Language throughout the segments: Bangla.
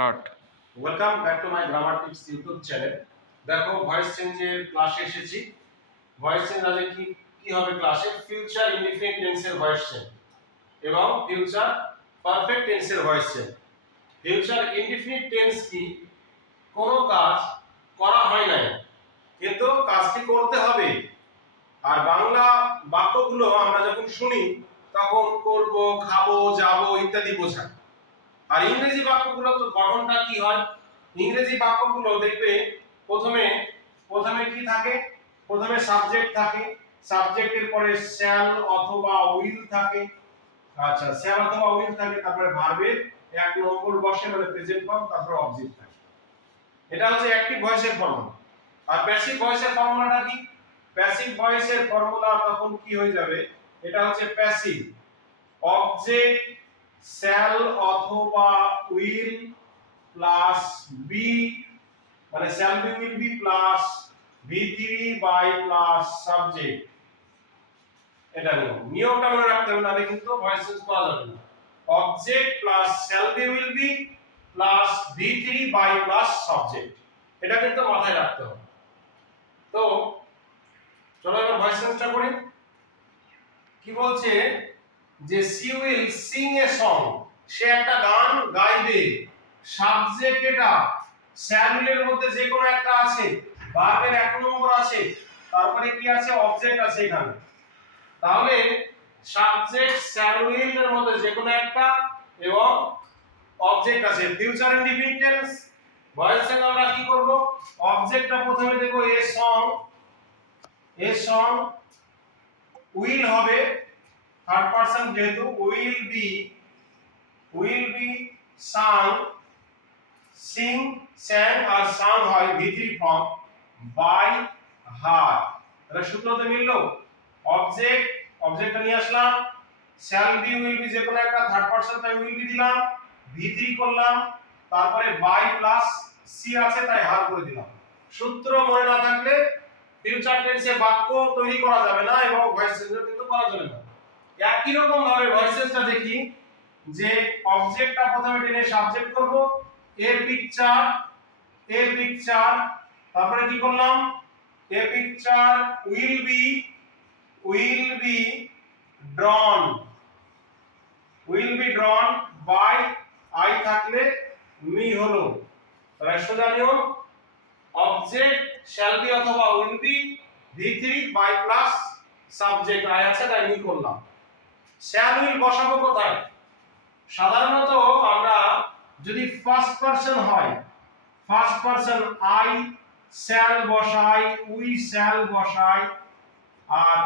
Start welcome back to my grammar tips YouTube channel দেখো ভয়েস চেঞ্জের ক্লাসে এসেছি। ভয়েস চেঞ্জ আজকে কি কি হবে ক্লাসে ফিউচার ইনডিফিনিট টেন্সের ভয়েস চেঞ্জ এবং ফিউচার পারফেক্ট টেন্সের voice change future indefinite tense কি? কোনো কাজ করা হয় নাই, কিন্তু কাজটি করতে হবে। আর বাংলা বাক্যগুলো আমরা যখন শুনি, তখন করব, খাব, যাব ইত্যাদি বোঝায়। আর ইংরেজি বাক্যগুলো তো গঠনটা কি হয়? ইংরেজি বাক্যগুলো দেখবে প্রথমে প্রথমে কি থাকে? প্রথমে সাবজেক্ট থাকে। সাবজেক্টের পরে শ্যাল অথবা উইল থাকে। আচ্ছা শ্যাল অথবা উইল থাকে, তারপরে ভার্বের এক নম্বর বসে মানে প্রেজেন্ট ফর্ম তারপরে অবজেক্ট থাকে। এটা হচ্ছে অ্যাক্টিভ ভয়েসের ফর্মুলা আর প্যাসিভ ভয়েসের ফর্মুলাটা কি? প্যাসিভ ভয়েসের ফর্মুলা তখন কি হয়ে যাবে? এটা হচ্ছে প্যাসিভ অবজেক্ট শ্যাল অথবা উইল প্লাস বি মানে shall be will be plus V three by plus subject. এটা নিয়ম নিয়মটা মনে রাখতে হবে নাহলে কিন্তু ভয়েস চেঞ্জ করা যাবে না। Object plus shall be will be plus V three by plus subject এটা কিন্তু মাথায় রাখতে হবে। তো, চলো এবার ভয়েস চেঞ্জটা করি। কি বলছে? যে she will sing a song, সে একটা গান গাইবে। সাবজেক্ট এটা। শ্যামিলের মধ্যে যে কোনো একটা আছে, ভার্বের এক নম্বর আছে তারপরে কি আছে? অবজেক্ট আছে এখানে। তাহলে সাবজেক্ট শ্যামিল এর মধ্যে যে কোনো একটা এবং অবজেক্ট আছে। ফিউচার ইন্ডিপেন্ডেন্স ভয়েসে আমরা কি করব? অবজেক্টটা প্রথমে দেখো a song a song will হবে থার্ড পারসন যেহেতু will be will be sung sing sang R sung হয় ভি ফর্ম বাই হার তাহলে সূত্রতে মিললো? অবজেক্ট অবজেক্টটা নিয়ে আসলাম শ্যাল বি উইল বি যে কোনো একটা থার্ড পারসন তাই উইল বি দিলাম ভি করলাম, তারপরে বাই প্লাস সি আছে তাই হার করে দিলাম। সূত্র মনে না থাকলে ফিউচার টেন্সে বাক্য তৈরি করা যাবে না এবং ভয়েস চেঞ্জও কিন্তু করা যাবে না। একই রকম ভাবে ভয়েসেসটা দেখি, যে অবজেক্টটা প্রথমে টেনে সাবজেক্ট করব এ পিকচার এ পিকচার তারপরে কি করলাম? A picture will be will be drawn will be drawn by I থাকলে মি হলো। তাহলে সোজা নিয়ম অবজেক্ট শ্যাল বি অথবা will be V three by plus subject I আছে, তাই মি করলাম। শ্যাল উইল বসাবো কোথায়? সাধারণত আমরা যদি ফার্স্ট পারসন হয় ফার্স্ট পারসন আই শ্যাল বসাই, উই শ্যাল বসাই, আর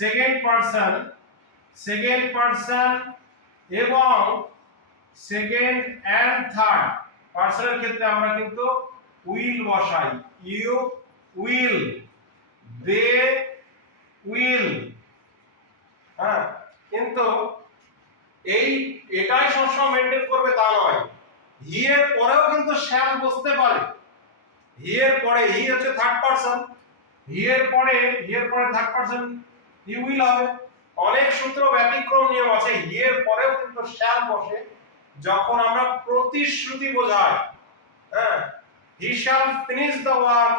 সেকেন্ড পারসন সেকেন্ড পারসন এবং সেকেন্ড অ্যান্ড থার্ড পার্সনের ক্ষেত্রে আমরা কিন্তু উইল বসাই। You will, they will. হ্যাঁ? কিন্তু এই, এটাই সবসময় মেনটেন করবে তা নয়। হি এর পরেও কিন্তু শ্যাল বসতে পারে। হি এর পরে হি হচ্ছে থার্ড পারসন হি এর পরে হি এর পরে থার্ড পারসন হি উইল হবে। অনেক সূত্র ব্যতিক্রম নিয়ম আছে। হি এর পরেও কিন্তু শ্যাল বসে। যখন আমরা প্রতিশ্রুতি বোঝাই হ্যাঁ he shall finish the work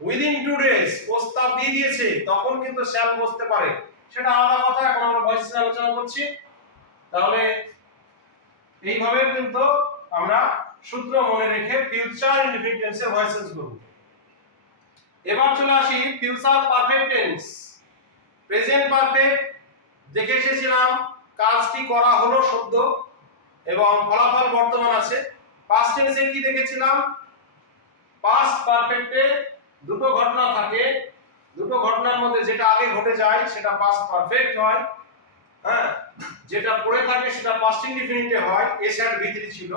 within two days প্রস্তাব দিয়ে দিয়েছে, তখন কিন্তু শ্যাল বসতে পারে। সেটা আলাদা কথা, এখন আমরা ভয়েস আলোচনা করছি। তাহলে এইভাবে কিন্তু আমরা সূত্র মনে রেখে ফিউচার ইনডিফিনিট টেন্সের ভয়েস চেঞ্জ করব। এবার চলে আসি future perfect tense present perfect দেখে এসেছিলাম কাজটি করা হলো সদ্য এবং ফলাফল বর্তমান আছে। পাস্ট টেন্সে কি দেখেছিলাম? পাস্ট পারফেক্টে দুটো ঘটনা থাকে। দুটো ঘটনার মধ্যে যেটা আগে ঘটে যায়, সেটা পাস্ট পারফেক্ট হয় হ্যাঁ? যেটা পড়ে থাকে, সেটা পাস্ট ইনডিফিনিটে হয় এস অ্যান্ড ভিতরি ছিল।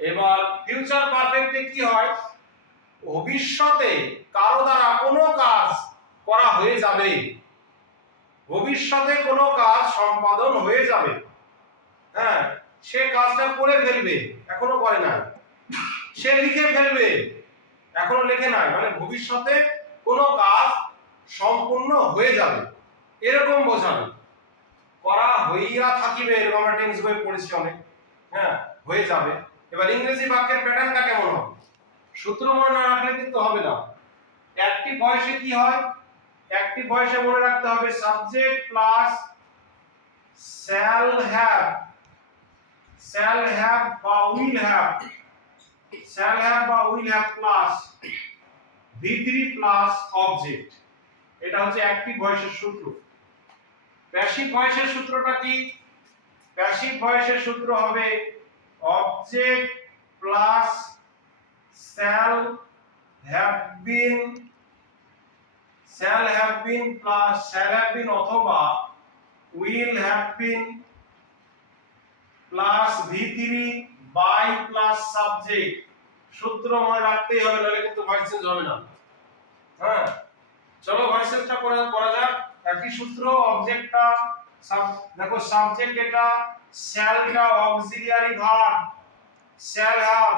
এবার ফিউচার পারফেক্টে কি হয়? ভবিষ্যতে কারও দ্বারা কোনো কাজ করা হয়ে যাবে। ভবিষ্যতে কোনো কাজ সম্পাদন হয়ে যাবে। হ্যাঁ? সে কাজটা করে ফেলবে, এখনও করে না সে লিখে ফেলবে, এখনও লেখে নাই। মানে ভবিষ্যতে কোনো কাজ সম্পূর্ণ হয়ে যাবে। এরকম বোঝাবে। করা হইয়া থাকিবে, এরকম আমরা টেন্স বই পড়েছি অনেক। হ্যাঁ হয়ে যাবে। এবার ইংরেজি বাক্যের প্যাটার্নটা কেমন হবে? সূত্র মনে না রাখলে কিন্তু হবে না। অ্যাক্টিভ ভয়েসে কি হয়? অ্যাক্টিভ ভয়েসে মনে রাখতে হবে subject plus shall have shall have বা উইল হ্যাভ শ্যাল হ্যাভ বা will have plus V3 plus object এটা হচ্ছে অ্যাক্টিভ ভয়েসের সূত্র। প্যাসিভ ভয়েসের সূত্রটা কি? প্যাসিভ ভয়েসের সূত্র হবে object plus have been shall have been plus shall have been অথবা will have been plus v3 by plus subject সূত্র মনে রাখতেই হবে, নাহলে কিন্তু ভয়েস চেঞ্জ হবে না। হ্যাঁ। চলো চেঞ্জটা করা করা যাক। একই সূত্র অবজেক্টটা দেখো সাবজেক্ট এটা শ্যালটা auxiliary verb shall have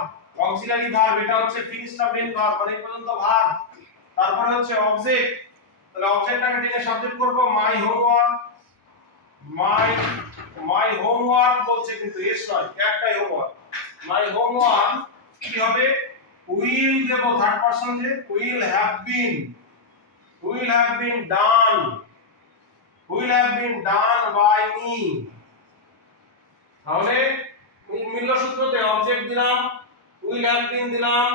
auxiliary verb এটা হচ্ছে ফিনিশড মেন ভার্ব মানে পর্যন্ত ভার্ব তারপরে হচ্ছে অবজেক্ট তাহলে অবজেক্টটাকে টেনে সাবজেক্ট করব my homework my my homework বলছে কিন্তু এস নয় একটাই হোমওয়ার্ক মাই হোমওয়ার্ক কি হবে? উইল দেব থার্ড পারসন যে, will have been, will have been done, will have been done by me. তাহলে মিলল সূত্রতে অবজেক্ট দিলাম, উইল হ্যাভ বিন দিলাম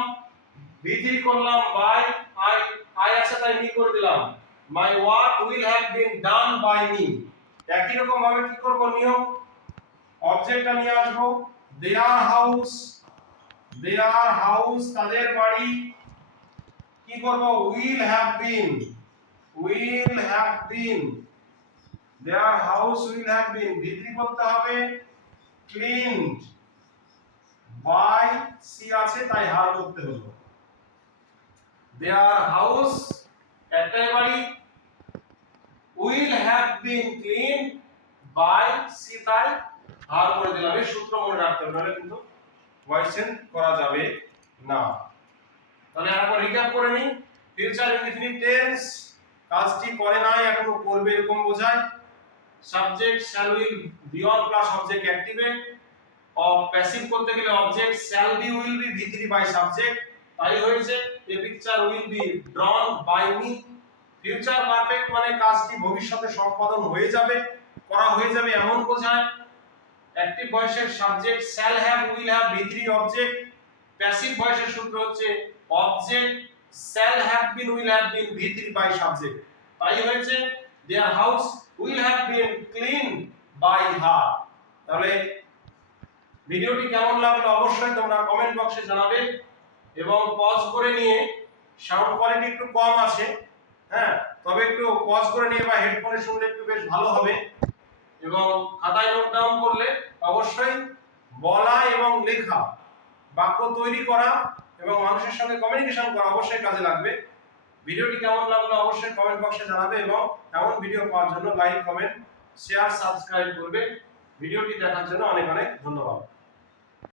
ভিথি করলাম, বাই আই আই আছে তাই মি করে দিলাম। My work will have been done by me. একই রকম ভাবে কি করব নিয়ম অবজেক্টটা নিয়ে আসব। দেয়ার হাউস দেয়ার হাউস তাদের বাড়ি। কি করব? Will have been will have been their house will have been V three করতে হবে। ক্লিনড বাই সি আছে, তাই হার করতে হলো। দেয়ার হাউস একটাই বাড়ি। Will have been clean by she তাই হার করে দিলাম। এই সূত্র মনে রাখতে হবে কিন্তু ভয়েস করা যাবে না। তাহলে আরেকবার রিক্যাপ করে নিই। ফিউচার ইনডিফিনিট টেন্স কাজটি করে নাই, এখনও করবে এরকম বোঝায়। Subject shall will been plus object activate of passive করতে গেলে object shall be will be V three by subject তাই হয়েছে, a picture will be drawn by me future perfect মানে কাজটি ভবিষ্যতে সম্পাদন হয়ে যাবে, করা হয়ে যাবে, এমন বোঝায়। অ্যাক্টিভ ভয়েসের subject shall have will have V three object passive ভয়েসের সূত্র হচ্ছে object shall have been will have been V three by subject তাই হয়েছে their house will have been clean by her তাহলে ভিডিওটি কেমন লাগল অবশ্যই তোমরা কমেন্ট বক্সে জানাবে এবং পজ করে নিয়ে সাউন্ড কোয়ালিটি একটু কম আছে হ্যাঁ? তবে একটু পজ করে নিয়ে বা হেডফোনে শুনলে একটু বেশ ভালো হবে। এবং খাতায় নোট ডাউন করলে অবশ্যই বলা এবং লেখা, বাক্য তৈরি করা এবং মানুষের সঙ্গে কমিউনিকেশন করা অবশ্যই কাজে লাগবে। ভিডিওটি কেমন লাগল অবশ্যই কমেন্ট বক্সে জানাবে এবং এমন ভিডিও পাওয়ার জন্য লাইক কমেন্ট শেয়ার সাবস্ক্রাইব করবে। ভিডিওটি দেখার জন্য অনেক অনেক ধন্যবাদ।